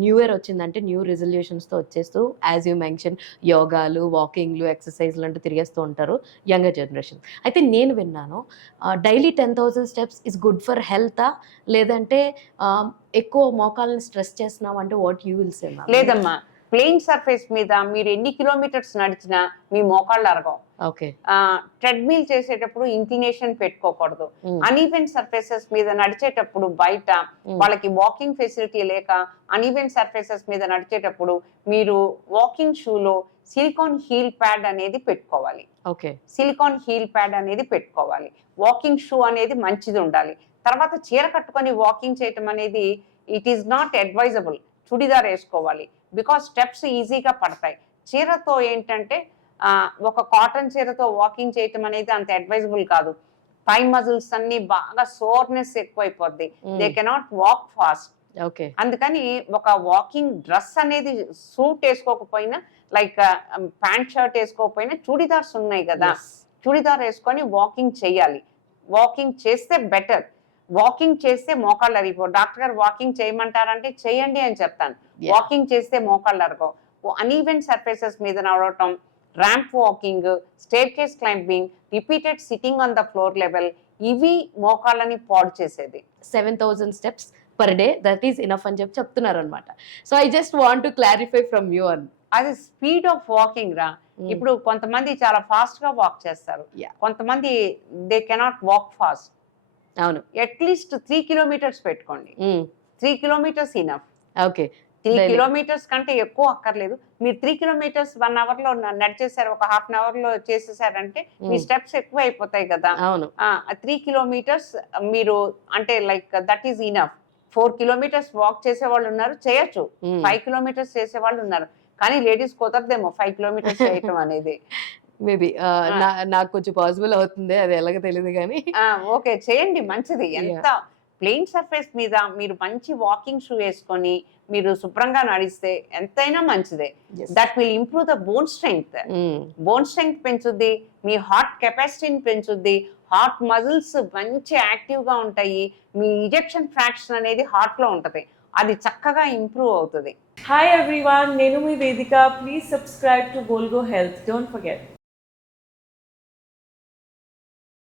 New year వచ్చిందంటే new రిజల్యూషన్స్తో వచ్చేస్తూ as you mention యోగాలు, వాకింగ్లు, ఎక్సర్సైజ్లు అంటూ తిరిగేస్తూ ఉంటారు యంగర్ జనరేషన్. అయితే నేను విన్నాను daily 10,000 steps is good for హెల్తా, లేదంటే ఎక్కువ మోకాళ్ళని స్ట్రెస్ చేస్తున్నాం అంటే వాట్ యూ విల్ సే? లేదమ్మా, ప్లెయిన్ సర్ఫేస్ మీద మీరు ఎన్ని కిలోమీటర్స్ నడిచినా మీ మోకాళ్ళు అరగవు. ఓకే. ట్రెడ్మిల్ చేసేటప్పుడు ఇంక్లినేషన్ పెట్టుకోకూడదు. అన్ఈవెన్ సర్ఫేసెస్ మీద నడిచేటప్పుడు బయట వాళ్ళకి వాకింగ్ ఫెసిలిటీ లేక అన్ఈవెన్ సర్ఫేసెస్ మీద నడిచేటప్పుడు మీరు వాకింగ్ షూలో సిలికాన్ హీల్ ప్యాడ్ అనేది పెట్టుకోవాలి. ఓకే. సిలికాన్ హీల్ ప్యాడ్ అనేది పెట్టుకోవాలి. వాకింగ్ షూ అనేది మంచిది ఉండాలి. తర్వాత చీర కట్టుకొని వాకింగ్ చేయటం అనేది it is not advisable. Churidar వేసుకోవాలి, బికాస్ స్టెప్స్ ఈజీగా పడతాయి. చీరతో ఏంటంటే ఒక కాటన్ చీరతో వాకింగ్ చేయటం అనేది అంత అడ్వైజబుల్ కాదు. థై మజిల్స్ అన్ని బాగా సోర్నెస్ ఎక్కువైపోద్ది. They cannot walk fast. Okay. అందుకని ఒక వాకింగ్ డ్రెస్ అనేది సూట్ వేసుకోకపోయినా, లైక్ ప్యాంట్ షర్ట్ వేసుకోకపోయినా చుడిదార్స్ ఉన్నాయి కదా, చుడిదార్ వేసుకొని వాకింగ్ చేయాలి. వాకింగ్ చేస్తే బెటర్. వాకింగ్ చేస్తే మోకాళ్ళు అరిగిపో. డాక్టర్ గారు వాకింగ్ చేయమంటారంటే చేయండి అని చెప్తాను. వాకింగ్ చేస్తే మోకాళ్ళు అరగవు. అన్ఈవెన్ సర్ఫేసెస్ మీద నడవటం, ramp walking, staircase climbing, repeated sitting on the floor level, ఇవి మోకాళ్ళని పాడు చేసేది. 7,000 steps per day that is enough అని చెప్తున్నారు అనమాట. So I just want to clarify from you అని. అది స్పీడ్ ఆఫ్ వాకింగ్ రా. ఇప్పుడు కొంతమంది చాలా ఫాస్ట్ గా వాక్ చేస్తారు, కొంతమంది దే కెనాట్ వాక్ ఫాస్ట్. అవును. అట్లీస్ట్ 3 కిలోమీటర్స్ పెట్టుకోండి. 3 కిలోమీటర్స్ ఇనఫ్. ఓకే. 3 కిలోమీటర్స్ కంటే ఎక్కువ అక్కర్లేదు. మీరు 3 కిలోమీటర్స్ 1 అవర్ లో నడిచేసారు, ఒక హాఫ్ అన్ అవర్ లో చేసేసారంటే మీ స్టెప్స్ ఎక్కువ అయిపోతాయి కదా. 3 కిలోమీటర్స్ మీరు అంటే like that is enough. 4 kilometres walk చేసే వాళ్ళు ఉన్నారు, చేయొచ్చు. 5 కిలోమీటర్స్ చేసే వాళ్ళు ఉన్నారు. కానీ లేడీస్ కుదరదేమో 5 కిలోమీటర్స్ చేయటం అనేది. మేబీ నాకు కొంచెం పాసిబుల్ అవుతుంది, అది ఎలాగో తెలియదు కానీ. ఓకే, చేయండి, మంచిది. ఎంత ప్లెయిన్ సర్ఫేస్ మీద మీరు మంచి వాకింగ్ షూ వేసుకొని మీరు శుభ్రంగా నడిస్తే ఎంతైనా మంచిదే. That will improve the bone strength. Bone strength పెంచుద్ది, మీ హార్ట్ కెపాసిటీని పెంచుద్ది, హార్ట్ మజిల్స్ మంచి యాక్టివ్ గా ఉంటాయి, మీ ఇంజెక్షన్ ఫ్రాక్షన్ అనేది హార్ట్ లో ఉంటది, అది చక్కగా ఇంప్రూవ్ అవుతుంది. హాయ్ ఎవ్రీవన్, నేను మీ వేదిక. ప్లీజ్ సబ్స్క్రైబ్ టు గోల్గో హెల్త్. Don't forget.